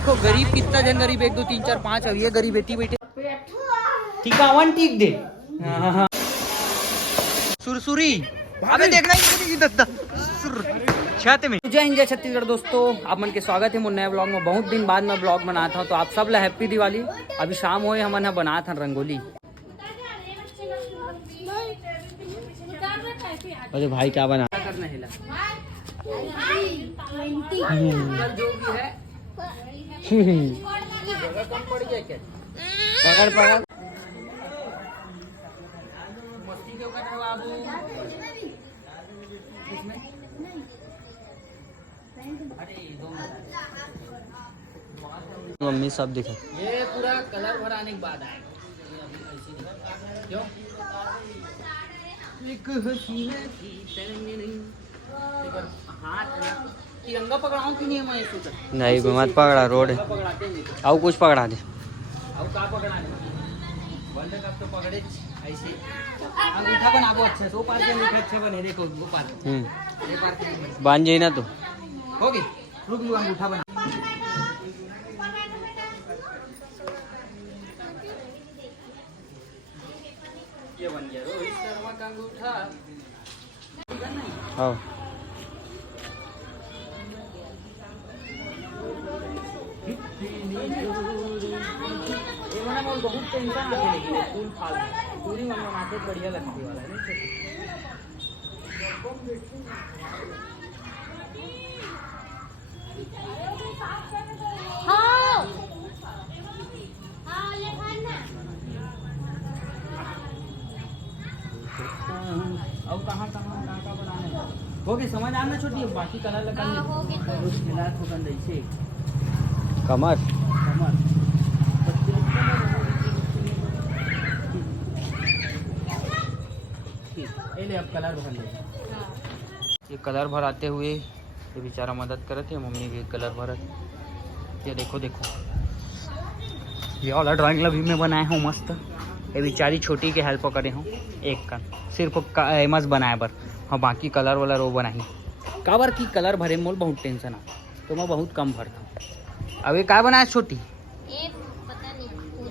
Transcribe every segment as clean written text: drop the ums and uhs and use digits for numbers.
देखो गरीब कितना जन गरीब 1 2 3 4 5 अब ये गरीब बेटी बेटे ठीक है वन ठीक दे सुरसुरी अबे देखना ही छत में। जय हिंद जय छत्तीसगढ़ दोस्तों, आप मन के स्वागत है मोर नए ब्लॉग में। बहुत दिन बाद मैं ब्लॉग बनाता हूँ तो आप सब ला हैप्पी दिवाली। अभी शाम हुए हमन है बना था रंगोली। अरे भाई क्या बना करना है जो भी है पड़ गया क्या पकड़ पकड़ मस्ती क्यों कर रहे हो बाबू? मम्मी सब दिखा ये पूरा कलर भराने के बाद आएगा। क्यों एक हसीना की हाथ तिरंगा पकड़ाऊं कि नहीं? मैं सोचा नहीं मत पकड़ा, रोड आओ कुछ पकड़ा दे आओ का पकड़ा दे वर्ल्ड कप तो पकड़े ऐसे अंगूठा बना दो अच्छे से। वो पार के अंगूठे अच्छे बने देखो वो पार बांध जाए ना तो हो गई। रुक लो अंगूठा बना ये बन गया रोहित शर्मा का अंगूठा। हाँ बहुत टेंशन आते लेकिन फूल फाल पूरी मन बनाते बढ़िया लगती वाला नहीं। अब कहाँ बनाने हो गए समझ आना छोटी बाकी कलर लगा कमर कमर अब कलर भर ले। ये कलर भराते हुए ये बेचारा मदद करते है, मम्मी भी कलर भरत। ये देखो देखो ये वाला ड्राइंग भी मैं बनाया हूँ मस्त। ये बेचारी छोटी के हेल्प करे हूँ एक का सिर्फ मस्त बनाया बर हाँ बाकी कलर वाला वो बनाई काबर की कलर भरे मोल बहुत टेंशन आ तो मैं बहुत कम भरता हूँ। अब ये क्या बनाया छोटी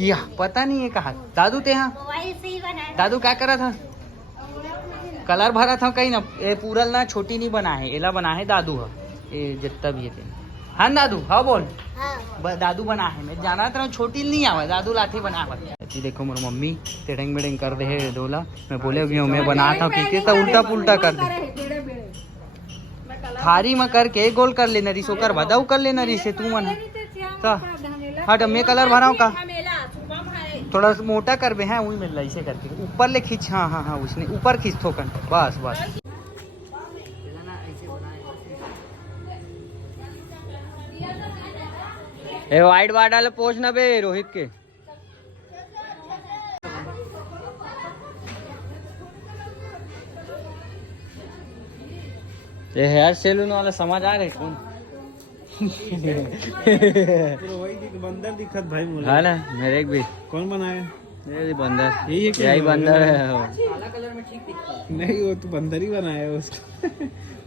या पता नहीं है कहा दादू ते यहाँ दादू क्या करा था कलर भरा था कहीं ना ये पूरल ना छोटी नहीं बना है एला बना है दादू है ये जितना भी है हाँ दादू हाँ बोल हाँ। दादू बना है मैं जाना था छोटी नहीं आवा दादू लाठी बना देखो मेरी मम्मी टेढ़ंग बेढ़ंग कर दे है डोला। मैं बोले अभी मैं बना था पीके तो उल्टा पुल्टा कर दे थारी में करके गोल कर लेना रिसो कर बदाऊ कर लेना रिसे तू मन हट मैं कलर भराऊ का थोड़ा मोटा कर बे हैं वही मिल रहा इसे करके ऊपर ले खींच। हाँ हाँ हाँ उसने ऊपर खींच थोकन बस बस। ए वाइट बाडा पोछ ना बे रोहित के ये हेयर सैलून वाला समझ आ रहे कौन बंदर दिखत भाई मुझे हाँ ना मेरे भी कौन बनाया ये बंदर यही बंदर है काला कलर में ठीक दिखता है। नहीं वो तो बंदर ही बनाया है उसको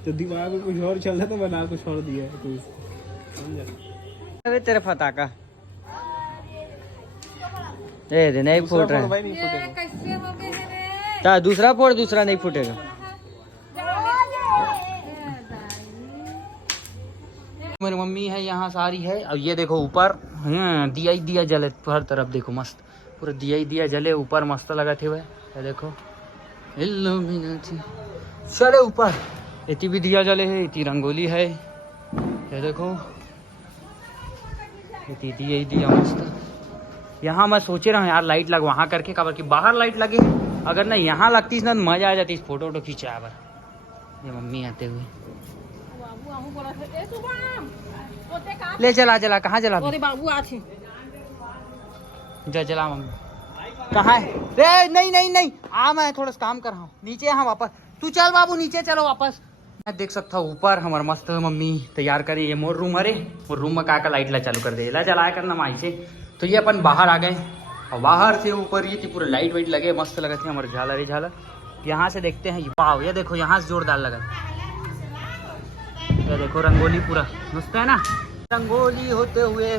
तो दिमाग में कुछ और चल रहा तो बना कुछ और दिया है तो अबे तेरा फटाका दे नहीं फूट रहा है दूसरा फोड़ दूसरा नहीं फूटेगा। मेरी मम्मी है यहाँ सारी है। अब ये देखो ऊपर दिया ही दिया जले हर तरफ देखो मस्त पूरा दिया ही दिया जले ऊपर मस्त लगा थे हुए देखो चले ऊपर इतनी भी दिया जले है इतनी रंगोली है ये देखो इतनी दिया ही दिया मस्त। यहाँ मैं सोचे रहा हूँ यार लाइट लग वहाँ करके कबर की बाहर लाइट लगे अगर ना यहाँ लगती ना मजा आ जाती इस फोटो वोटो खींचा ये मम्मी आते हुए ले चला चला कहाँ चला बाबू आछी जा चला मम्मी कहाँ है रे नहीं नहीं नहीं आ मैं थोड़ा सा काम कर रहा हूँ नीचे यहाँ वापस तू चल बाबू नीचे चलो वापस। मैं देख सकता हूँ ऊपर हमारे मस्त मम्मी तैयार करे ये मोर रूम अरे वो रूम में का लाइट ला चालू कर दे ला चलाया करना माई से। तो ये अपन बाहर आ गए और बाहर से ऊपर ये पूरे लाइट वाइट लगे मस्त लगे थे हमारे झालर ही झालर। यहाँ से देखते हैं वाह ये देखो यहाँ से जोरदार लगा ये देखो रंगोली पूरा मस्त है ना रंगोली होते हुए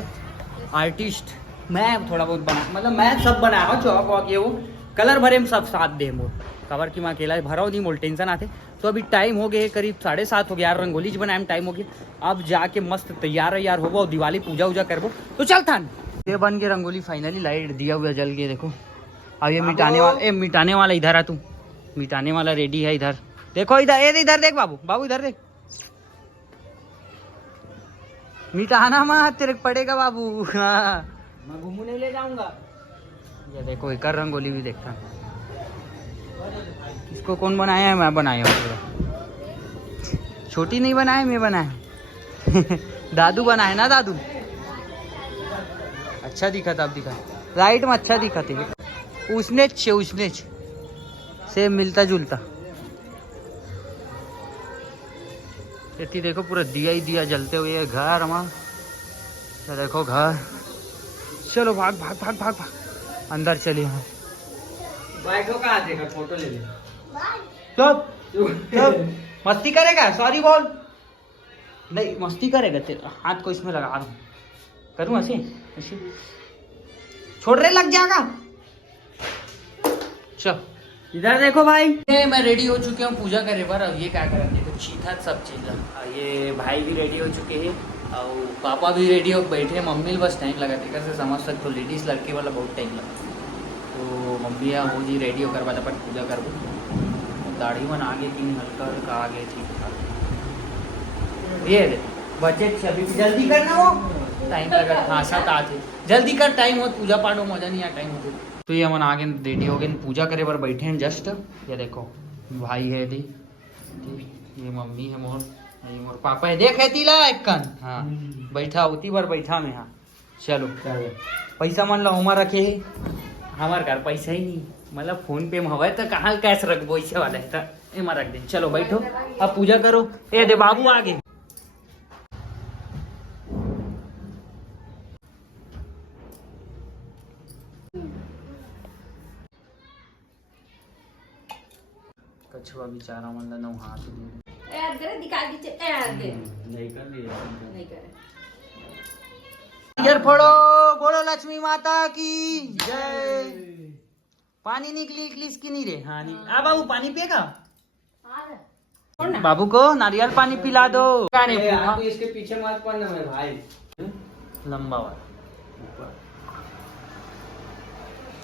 आर्टिस्ट मैं थोड़ा बहुत बना, मतलब मैं सब बनाया हूँ, चौक वॉक ये वो कलर भरे में सब साथ दे मोर कवर की मैं अकेला भरा नहीं मोल टेंशन आते। तो अभी टाइम हो गए करीब 7:30 हो गया यार, रंगोली बनाए में टाइम हो गया। अब जाके मस्त तैयार हो दिवाली पूजा वूजा करबो तो चल था ये बन के रंगोली फाइनली लाइट दिया हुआ जल के देखो। अब ये मिटाने वाला इधर आ तू, मिटाने वाला रेडी है इधर देखो, इधर देख बाबू, बाबू इधर देख, मिटाना मत तेरे पड़ेगा बाबू। हाँ मैं घूमने ले जाऊंगा। ये देखो एक रंगोली भी देखता, इसको कौन बनाया है? मैं बनाया हूँ पूरा, छोटी नहीं बनाया मैं बनाया। दादू बनाए ना दादू, अच्छा दिखा था, अब दिखा राइट में अच्छा दिखा थे, उसने से मिलता जुलता। इतनी देखो पूरा दिया ही दिया जलते हुए घर हमारा, देखो घर। चलो भाग भाग भाग भाग भाग अंदर चलिए। हाँ बैठो कहाँ देखा, फोटो ले ले। चुप मस्ती करेगा, सॉरी बोल। नहीं मस्ती करेगा, तेरे हाथ को इसमें लगा रहा हूँ, करूँ ऐसे ऐसे, छोड़ रहे लग जाएगा। चल इधर देखो भाई, मैं रेडी हो चुके हूँ पूजा करे पर। अब ये क्या करेंगे तो चीथा सब चीज, ये भाई भी रेडी हो चुके हैं और पापा भी रेडी हो बैठे। मम्मी बस टाइम लगा थे कैसे समझ सकते हो, लेडीज़ लड़के वाला बहुत टाइम लगा। तो मम्मी हो जी रेडी होकर वाला पर पूजा करबो, दाढ़ी बना आगे कि हल्का हल्का आगे ठीक ठाक। ये बजट अभी जल्दी करना हो, टाइम लगा। हाँ 7 आते जल्दी कर, टाइम हो पूजा पाठ हो मजा नहीं आ टाइम होते। तो ये हम आगे रेडी हो गए पूजा करे पर बैठे हैं जस्ट। ये देखो भाई है दी, ये मम्मी है मोर, ये मोर पापा है देख है तीला एक कन। हाँ बैठा होती बार बैठा में। हाँ चलो पैसा मन लो उमर रखे है, हमारे घर पैसा ही नहीं, मतलब फोन पे में हवा तो कहाँ कैश रखबो, ऐसे वाला है तो एमा रख दे। चलो बैठो अब पूजा करो। ए दे बाबू आगे, कछुआ बेचारा मतलब नौ हाथ इधर फोड़ो, बोलो लक्ष्मी माता की जय। पानी निकली इसकी नहीं रे। हाँ नहीं आ बाबू पानी पिएगा, बाबू को नारियल पानी पिला दो। इसके पीछे मत पड़ना मेरे भाई, लंबा वाला।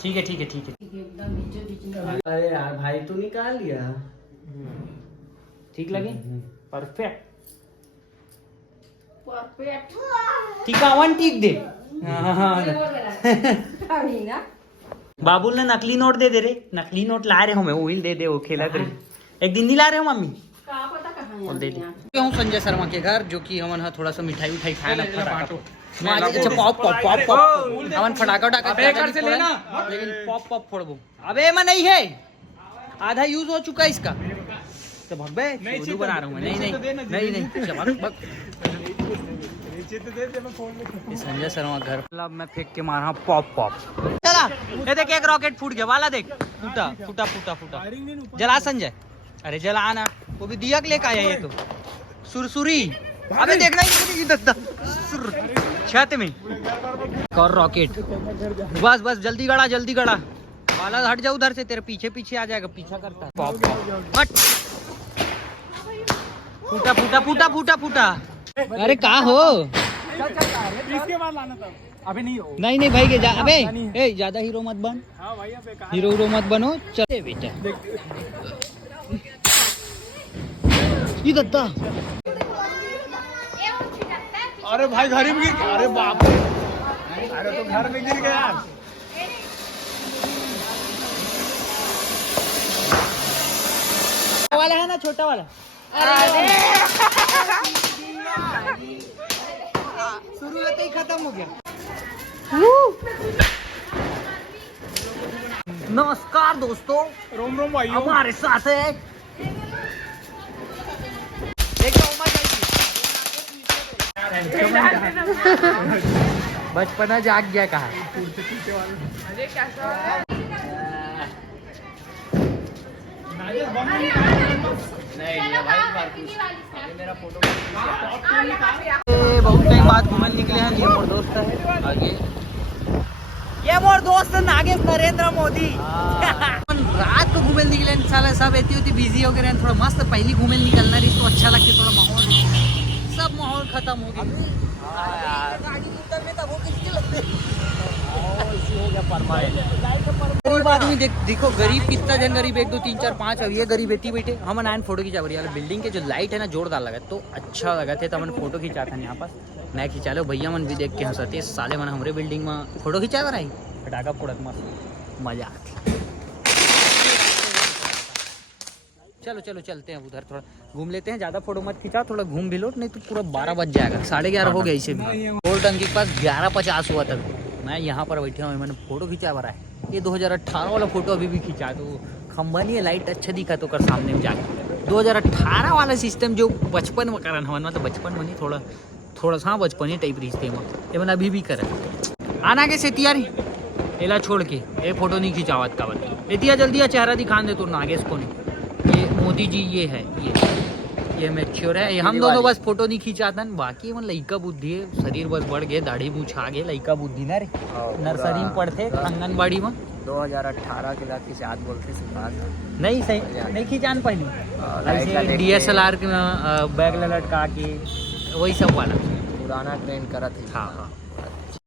ठीक है ठीक है ठीक है। अरे यार भाई तू निकाल लिया, ठीक लगे? परफेक्ट ठीक है, वन ठीक दे। बाबुल ने नकली नोट दे रे, नकली नोट ला रहे हो मैं वही दे वो खेला करे। एक दिन नहीं ला रहे हो मम्मी और दे दी। हूँ संजय शर्मा के घर, जो कि हमन थोड़ा सा मिठाई उठाई खाया ना, अच्छा पॉप पॉप पॉप पॉप हमन फटाका उठाका लेकिन पॉप पॉप फोड़बो। अबे मैं नहीं है, आधा यूज हो चुका है इसका, तो भगबे वीडियो बना रहा हूँ मैं। नहीं संजय शर्मा घर मतलब मैं फेंक के मारा पॉप पॉप। चला ये देख एक रॉकेट फूट गया वाला, देख फूटा फूटा फूटा फूटा। जला संजय, अरे जला आना, वो भी दिया लेके आया ये तो सुरसुरी। अबे देखना छत में और रॉकेट। बस बस जल्दी गड़ा वाला हट जा उधर से, तेरे पीछे पीछे आ जाएगा, पीछा करता है। पॉप पॉप फूटा फूटा फूटा फूटा फूटा। अरे कहाँ हो? इसके बाद लाना था, अभी नहीं हो। नहीं भाई के जा, अबे ए ज्यादा हीरो मत बन। हाँ भाई हीरो मत बनो, चले बेटा। ये दत्ता, अरे भाई घर में गिर गया, अरे बाप रे, अरे तो घर में गिर गया। वाला है ना छोटा वाला, शुरू होते ही खत्म हो गया। नमस्कार दोस्तों, रोम रोम भाई हमारे साथ है बचपना जाग गया कहा। बहुत टाइम बाद घूमने निकले हैं। ये मोर दोस्त है आगे, ये मोर दोस्त नागेश नरेंद्र मोदी। रात को घूमने निकले साला सब एती होती बिजी हो गए, थोड़ा मस्त पहली घूमने निकलना रही तो अच्छा लगता, थोड़ा माहौल सब माहौल खत्म हो गया। गरीब आदमी देखो गरीब कितना जन गरीब, 1 2 3 4 5 अब ये गरीब बेटी बैठे हम नाइन फोटो खिंचा रही है। बिल्डिंग के जो लाइट है ना जोरदार लगा तो अच्छा लगा थे, तो हमने फोटो खिंचा था यहाँ पास। मैं खिंचा लो, भैया मन भी देख के हंसते साले मन हमारे बिल्डिंग में फोटो खिंचा रहा है, पटाखा फोड़त मस्त मजा आती। चलो चलो चलते हैं उधर, थोड़ा घूम लेते हैं, ज़्यादा फोटो मत खिंचा, थोड़ा घूम भी लो, नहीं तो पूरा 12 बज जाएगा, 11:30 हो गया इसे भी। गोल टंकी के पास 11:50 हुआ था, मैं यहाँ पर बैठा हूँ, मैंने फोटो खिंचा भरा है। ये 2018 वाला फोटो अभी भी खिंचा, तो खंबा नहीं है, लाइट अच्छा दिखा तो कर सामने में जाके। 2018 वाला सिस्टम जो बचपन में करन हवन, मतलब बचपन में नहीं, थोड़ा सा बचपन ही टाइप रिश्ते में ये मैंने अभी भी करन। आना के सेतियारी एला छोड़ के ये फोटो नहीं खिंचावत का बता, एतिया जल्दी चेहरा दिखान दे तो नागेश को नहीं। ये मोदी जी ये है, ये मैच्योर है, हम दोनों बस फोटो नहीं खिंचाता, बाकी मन लइका बुद्धि है, शरीर बस बढ़ गए, दाढ़ी मूछ आ गए, लइका बुद्धि ना रे। नर्सरी में पढ़ते आंगनबाड़ी में 2018 के लाख की याद बोलते नहीं सही नहीं खिंचान पहले DSLR के बैग लटका के वही सब वाला पुराना ट्रेंड करा थे। हाँ हाँ